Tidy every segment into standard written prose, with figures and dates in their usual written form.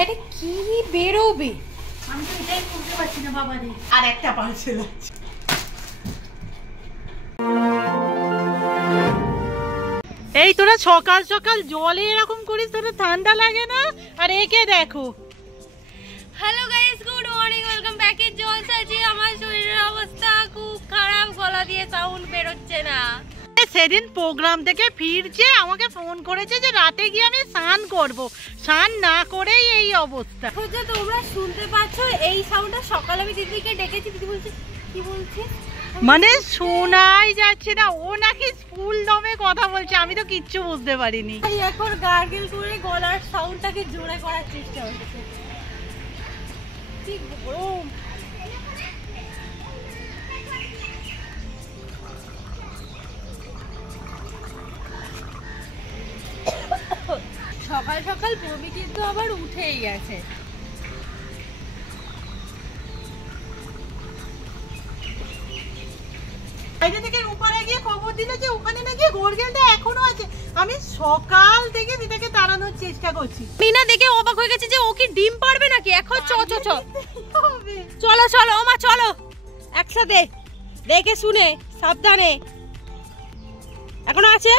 এটা কি বেরোবে? আমি তো এটাই বুঝতে পারছি না বাবা রে। আর একটা পার্সেল আছে। এই তোরা সকাল সকাল জলে এরকম করিস, তোরা ঠান্ডা লাগে না? আর একে দেখো। Hello guys, good morning, welcome back এ জলসাজি। আমার শরীরের অবস্থা খুব খারাপ, গলা দিয়ে সাউন্ড বেরোচ্ছে না। সেদিন প্রোগ্রাম থেকে ফিরছে, আমাকে ফোন করেছে যে রাতে গিয়ে আমি স্নান করব। স্নান না করেই এই অবস্থা। তোমরা শুনতে পাচ্ছ এই সাউন্ডটা? সকালে আমি দিদিকে ডেকেছি, দিদি বলছে কি বলছে, মানে শোনাই যাচ্ছে না। ও নাকি ফুল দমে কথা বলছে, আমি তো কিচ্ছু বুঝতে পারিনি। এখন গার্গেল করে গলার সাউন্ডটাকে জোরে করার চেষ্টা হচ্ছে। ঠিক গরম। সকাল সকাল বমি কিন্তু আবার উঠেই গেছে। বাইরে থেকে উপরে গিয়ে খবর দিল যে ওখানে নাকি গোরগেলটা এখনো আছে। আমি সকাল থেকে দিদাকে তাড়ানোর চেষ্টা করছি। মিনা দেখে অবাক হয়ে গেছে যে ও কি ডিম পারবে নাকি এখন। চলো চলো ও মা, চলো একসাথে, দেখে শুনে সাবধানে। এখনো আছে,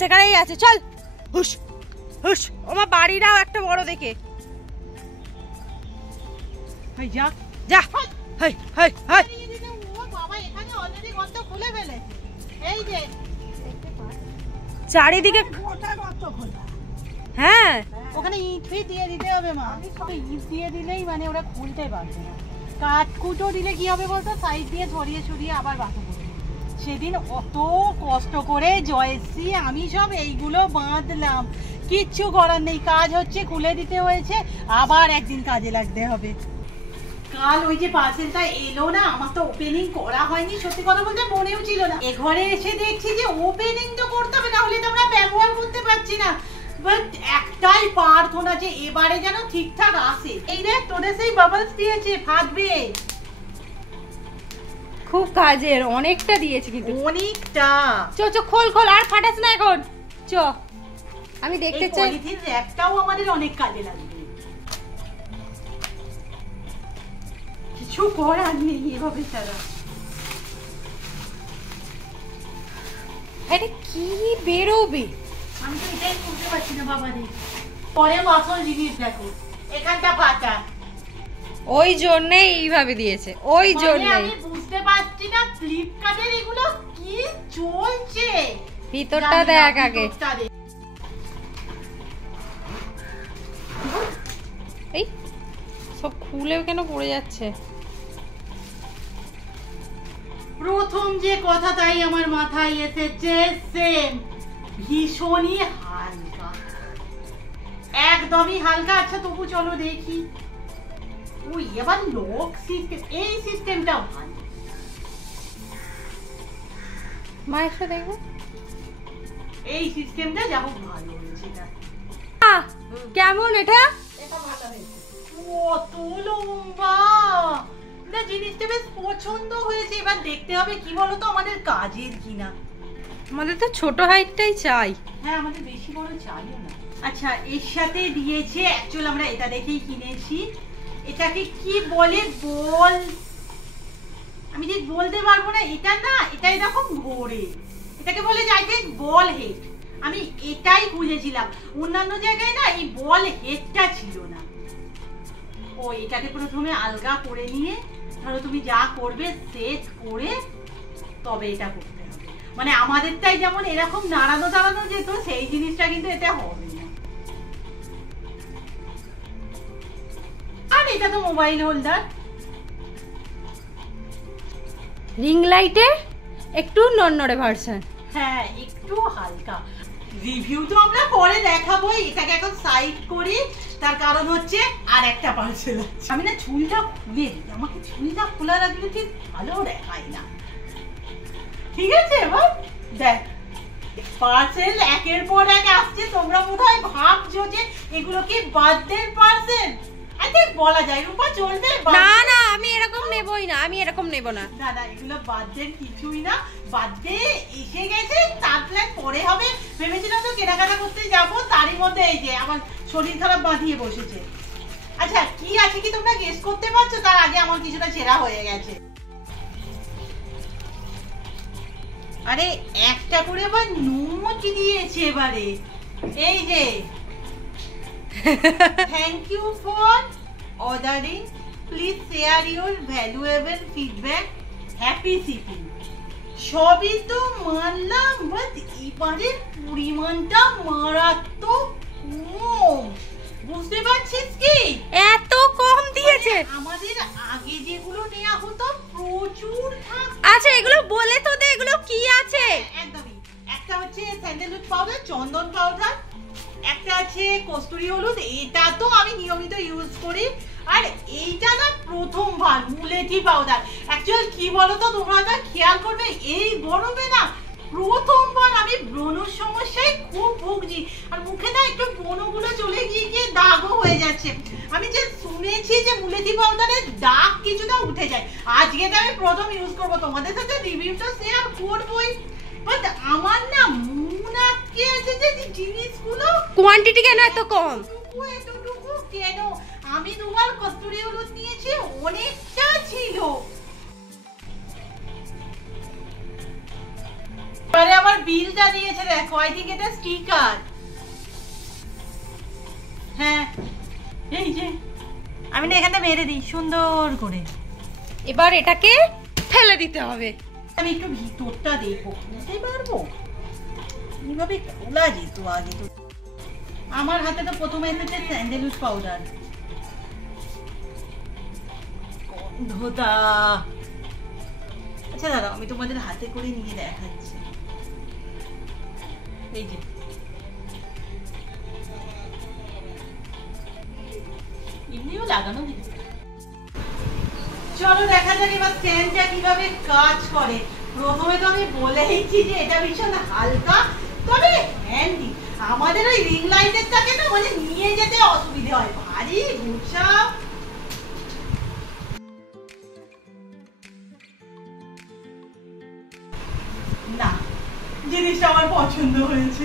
সেখানেই আছে। চল হুশ হুশ। ওমা বাড়িটাও একটা বড় দেখে। যা যা। High high high. চারিদিকে হ্যাঁ, ওখানে ইট ফিট দিয়ে দিতে হবে মা। ইট দিয়ে দিলেই মানে ওরা খুলতে পারবে না। কাঠকুটো দিলে কি হবে বলতো, সাইড দিয়ে ছড়িয়ে ছড়িয়ে আবার বাঁধা পড়বে। সেদিন অত কষ্ট করে জয়শ্রী আমি সব এইগুলো বাঁধলাম, কিচ্ছু করার নেই। কাজ হচ্ছে, খুলে দিতে হয়েছে, আবার একদিন কাজে লাগতে হবে। কাল ওই যে পার্সেলটা এলো না, আমার তো ওপেনিং করা হয়নি, সত্যি কথা বলতে মনেও ছিল না। এ ঘরে এসে দেখছি যে ওপেনিং তো করতে হবে, না হলে তো আমরা ব্যবহার করতে পারছি না। বাট একটাই প্রার্থনা যে এবারে যেন ঠিকঠাক আসে। এই দেখ তোদের সেই বাবলস দিয়েছে, ফাটবে। খুব কাজের, অনেকটা দিয়েছে কিন্তু, অনেকটা। চো খোল খোল, আর ফাটাস না এখন। চ আমি দেখতে চাই। পলিথিন র্যাপটাও আমাদের অনেক কাজে লাগবে। কিছু করার নেই এভাবে ছাড়া। এটা কি বেরোবে? আমি তো এটাই বুঝতে পারছি না বাবা রে। পরে আসল জিনিস দেখো, এখানটা পাতা। ওই জন্যই এইভাবে দিয়েছে, ওই জন্যই। আমি বুঝতে পারছি না ফ্লিপকার্টের এগুলো কি চলছে। ভিতরটা দেখ আগে। এই সব খুলে কেন পড়ে যাচ্ছে? প্রথম যে কথা তাই আমার মাথায় এসেছে, সেম ভীষণই হালকা, একদমই হালকা। আচ্ছা তবু চলো দেখি। ওই এবার লক সিস্টেম, এই সিস্টেমটা ভালো। মায়ের সাথে দেখো, এই সিস্টেমটা যা হোক ভালো হয়েছে। কেমন এটা? এটা ভালো হয়েছে। কত লম্বা না, জিনিসটা বেশ পছন্দ হয়েছে। এবার দেখতে হবে কি বলতো, আমাদের কাজের কিনা। আমাদের তো ছোট হাইটটাই চাই। হ্যাঁ, আমাদের বেশি বড় চাইও না। আচ্ছা, এর সাথে দিয়েছে, অ্যাকচুয়ালি আমরা এটা দেখেই কিনেছি। এটাকে কি বলে বল, আমি ঠিক বলতে পারবো না। এটা না, এটা এরকম ঘোরে, এটাকে বলে যাইতে বল হেড। আমি এটাই বুঝেছিলাম, অন্যান্য জায়গায় না এই বল হেডটা ছিল না। ও এটাকে প্রথমে আলগা করে নিয়ে, ধরো তুমি যা করবে সেট করে তবে এটা করতে হবে। মানে আমাদেরটাই যেমন এরকম নাড়ানো দাঁড়ানো যেত, সেই জিনিসটা কিন্তু এতে হবে না। আর এটা তো মোবাইল হোল্ডার। রিং লাইটের একটু নড়নড়ে ভার্সন। হ্যাঁ, একটু হালকা। রিভিউ তো আমরা পরে দেখাবো, এটাকে এখন সাইড করি। তার কারণ হচ্ছে আর একটা পার্সেল আছে। আমি না চুলটা খুলে দিই, আমাকে চুলটা খোলা রাখলে ঠিক ভালো দেখায় না। ঠিক আছে, এবার দেখ পার্সেল একের পর এক আসছে। তোমরা বোধহয় ভাবছো যে এগুলো কি বার্থডে পার্সেল। আই থিংক বলা যায় রূপা চলবে। না না, আমি এরকম নেবই না, আমি এরকম নেব না। দাদা এগুলো বার্থডে কিছুই না, বার্থডে এসে গেছে, তার প্ল্যান পরে হবে। ভেবেছিলাম তো কেনাকাটা করতে যাবো, তারই মধ্যে এই যে আমার শরীর খারাপ বাঁধিয়ে বসেছে। আচ্ছা কি আছে কি তোমরা গেস করতে পারছো? তার আগে আমার কিছুটা ছেঁড়া হয়ে গেছে। আরে একটা করে আবার নোট দিয়েছে এবারে, এই যে thank you for ordering, please share your valuable feedback, happy shipping. সবই তো মানলাম, বাট এবারের পরিমাণটা মারাত্মক কম, বুঝতে পারছিস কি? এত কম দিয়েছে? আমাদের আগে যেগুলো নেওয়া হতো প্রচুর থাকতো। আচ্ছা এগুলো বলে তো দে, এগুলো কি আছে? একদমই, একটা হচ্ছে স্যান্ডেলউড পাউডার, চন্দন পাউডার, একটা আছে কস্তুরি হলুদ, এটা তো আমি নিয়মিত ইউজ করি। আর এইটা না প্রথমবার মুলেঠি পাউডার। অ্যাকচুয়ালি কি বলতো, তোমরা তো খেয়াল করবে এই গরমে না প্রথমবার আমি ব্রণর সমস্যায় খুব ভুগছি, আর মুখে না একটু ব্রণগুলো চলে গিয়ে গিয়ে দাগও হয়ে যাচ্ছে। আমি যে শুনেছি যে মুলেঠি পাউডারের দাগ কিছুটা উঠে যায়, আজকে তো আমি প্রথম ইউজ করবো, তোমাদের সাথে রিভিউটা শেয়ার করবোই। বাট আমার না মন আটকে আছে যে জিনিসগুলো কোয়ান্টিটি কেন এত কম? এতটুকু কেন? আমি দুবার কস্তুরি হলুদ নিয়েছি, অনেকটা ছিল। আরে আমার বিলটা দিয়েছে দেখো, আই থিংক এটা স্টিকার। হ্যাঁ এই যে আমি না এখানে মেরে দিই সুন্দর করে। এবার এটাকে ফেলে দিতে হবে। আমি একটু ভিতরটা দেখবো, বুঝতে পারবো কিভাবে খোলা যেত আগে। তো আমার হাতে তো প্রথমে এসেছে স্যান্ডেলউড পাউডার, গন্ধটা। আচ্ছা দাদা আমি তোমাদের হাতে করে নিয়ে দেখাচ্ছি, এই যে এমনিও লাগানো। চলো দেখা যাক এবার স্ট্যান্ডটা কিভাবে কাজ করে। প্রথমে তো আমি বলেইছি যে এটা ভীষণ হালকা, তবে হ্যান্ডি। আমাদের ওই রিং লাইটের থাকে না, মানে নিয়ে যেতে অসুবিধে হয়, ভারী গুছা। না জিনিসটা আমার পছন্দ হয়েছে,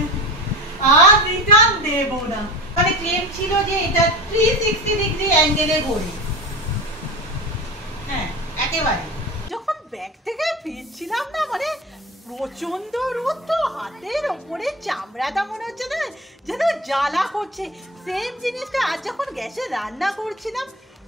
আর রিটার্ন দেব না। মানে ক্লেম ছিল যে এটা 360 ডিগ্রি অ্যাঙ্গেলে ঘোরে। হ্যাঁ একেবারে। যখন ব্যাগ থেকে ফিরছিলাম না, মানে প্রচন্ড রোদ, তো হাতের ওপরে চামড়াটা মনে হচ্ছে না যেন জ্বালা করছে। সেম জিনিসটা আজ যখন গ্যাসে রান্না করছিলাম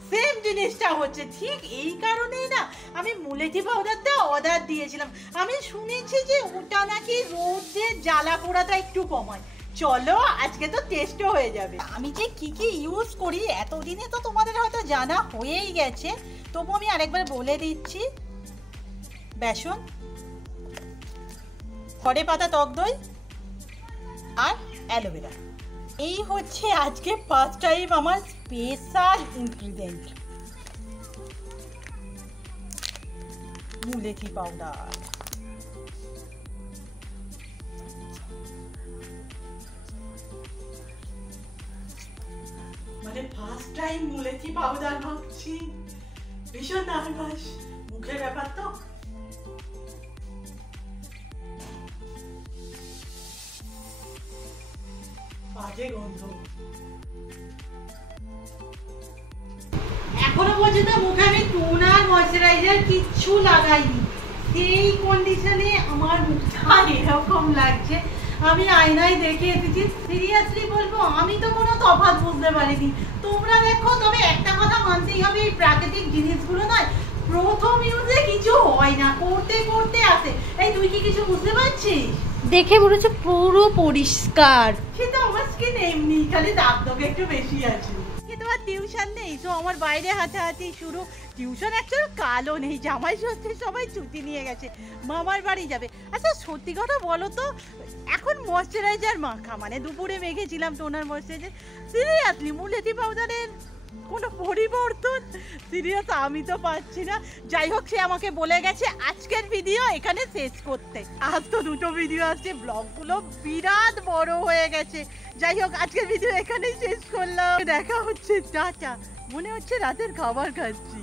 সেম জিনিসটা হচ্ছে। ঠিক এই কারণেই না আমি মুলেঠি পাউডারটা অর্ডার দিয়েছিলাম। আমি শুনেছি যে ওটা নাকি রোদে জ্বালা পোড়াটা একটু কমায়। চলো আজকে তো টেস্টও হয়ে যাবে। আমি যে কি কি ইউজ করি এতদিনে তো তোমাদের হয়তো জানা হয়েই গেছে, তবু আমি আরেকবার বলে দিচ্ছি। বেসন, খড়ে পাতা টক দই আর অ্যালোভেরা, এই হচ্ছে আজকে ফার্স্ট টাইম আমার স্পেশাল ইনগ্রিডিয়েন্ট, মুলেঠি পাউডার। মানে ফার্স্ট টাইম মুলেঠি পাউডার ভাবছি, ভীষণ নার্ভাস, মুখের ব্যাপার তো। বাজে গন্ধ, এখনো পর্যন্ত মুখে আমি টোনার ময়শ্চারাইজার কিচ্ছু লাগাইনি, সেই কন্ডিশনে আমার মুখটা এরকম লাগছে। আমি আয়নায় দেখে এসেছি, সিরিয়াসলি বলবো আমি তো কোনো তফাৎ বুঝতে পারিনি। তোমরা দেখো, তবে একটা কথা মানতেই হবে, এই প্রাকৃতিক জিনিসগুলো নয় প্রথম ইউজে কিছু হয় না, করতে করতে আসে। এই তুই কি কিছু বুঝতে পারছিস? দেখে মনে হচ্ছে পুরো পরিষ্কার। কিন্তু আমার স্কিন এমনি, খালি দাগ দাগ একটু বেশি আছে। কিন্তু আর টিউশন নেই, তো আমার বাইরে হাঁটাহাঁটি শুরু। টিউশন অ্যাকচুয়ালি কালও নেই, জামাই ষষ্ঠী সবাই ছুটি নিয়ে গেছে, মামার বাড়ি যাবে। আচ্ছা সত্যি কথা বলো তো, এখন ময়শ্চারাইজার মাখা, মানে দুপুরে মেখেছিলাম টোনার ময়শ্চারাইজার, সিরিয়াসলি মুলেঠি পাউডারের কোনো পরিবর্তন সিরিয়াস আমি তো পাচ্ছি না। যাই হোক, সে আমাকে বলে গেছে আজকের ভিডিও এখানে শেষ করতে। আজ তো দুটো ভিডিও আসছে, ব্লগগুলো বিরাট বড় হয়ে গেছে। যাই হোক, আজকের ভিডিও এখানেই শেষ করলাম। দেখা হচ্ছে, টাটা। মনে হচ্ছে রাতের খাবার খাচ্ছি।